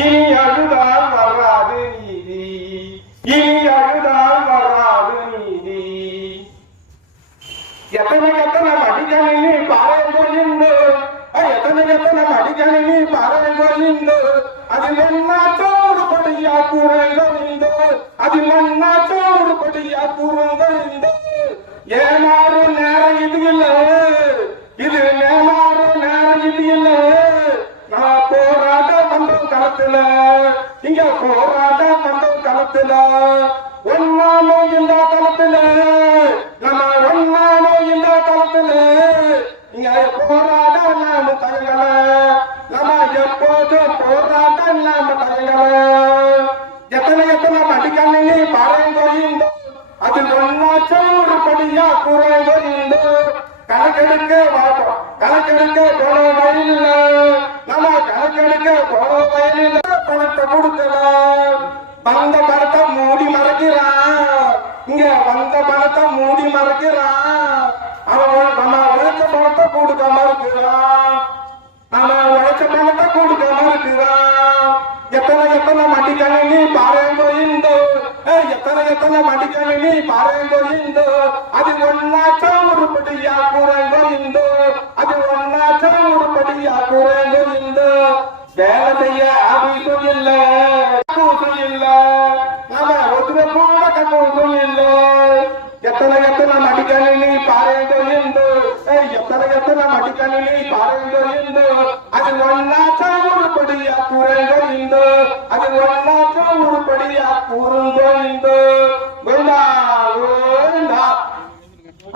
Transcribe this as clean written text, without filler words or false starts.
இனி அழுதால் வராது நீதி, இனி அழுதால் வராது நீதி. எத்தனை எத்தனை மடிக்கணினி பாறைந்து, எத்தனை மடிக்கணினி பாறைந்து, அதில் என்னாச்சோடு படியா கூறங்கொழிந்து, அதில் என்னாச்சோடு படியா கூறங்கொழிந்து. ஏமாறும் நேரம் இது இல்லை, இது நேமாறும் நேரம் இது இல்லை. நான் போராட்ட பண்றோம் களத்துல, இங்க போராட்ட பண்றோம் களத்துல. ஒன்னானோ இந்த களத்துல, நம்ம ஒன்னானோ இந்த களத்துல. இங்க போராட நாம தயங்கல, நம்ம எப்போதும் போராட்ட நாம தயங்கல. எத்தனை எத்தனை மடிக்கணினி பாறைந்தோயிந்தோ, அதில் ஒன்னாச்சும் ஒரு படியா கூறந்தோயிந்தோ. கணக்கெடுக்க கணக்கெடுக்க போன வயலில், நம்ம கணக்கெடுக்க போன வயலில் பணத்தை கொடுக்கல. வந்த பணத்தை மூடி மறைக்கிறான், இங்க வந்த பணத்தை மூடி மறைக்கிறான். அவன் நம்ம உழைச்ச பணத்தை கொடுக்க மறுக்கிறான், அவன் உழைச்ச பணத்தை கொடுக்க மறுக்கிறான். எத்தனை எத்தனை மடிக்கணினி பாறைந்தோயிந்தோ, எத்தனை எத்தனை மடிக்கணினி பாறைந்தோயிந்தோ. அது ஒன்னாச்சும் உருப்படியா கூறங்கொழிந்தோ, அது ஒன்னாச்சும் உருப்படியா கூறங்கொழிந்தோ. வேலை செய்ய ஆபீஸும் இல்ல, கூசும் இல்ல, நம்ம ஒருத்தர கூட கூசும் இல்ல. எத்தனை எத்தனை மடிக்கணினி பாறைந்தோயிந்தோ, எத்தனை எத்தனை மடிக்கணினி பாறைந்தோயிந்தோ. அது ஒன்னாச்சும் உருப்படியா கூறங்கொழிந்தோ, அது ஒன்னாச்சும் உருப்படியா கூறுங்கொழிந்தோ.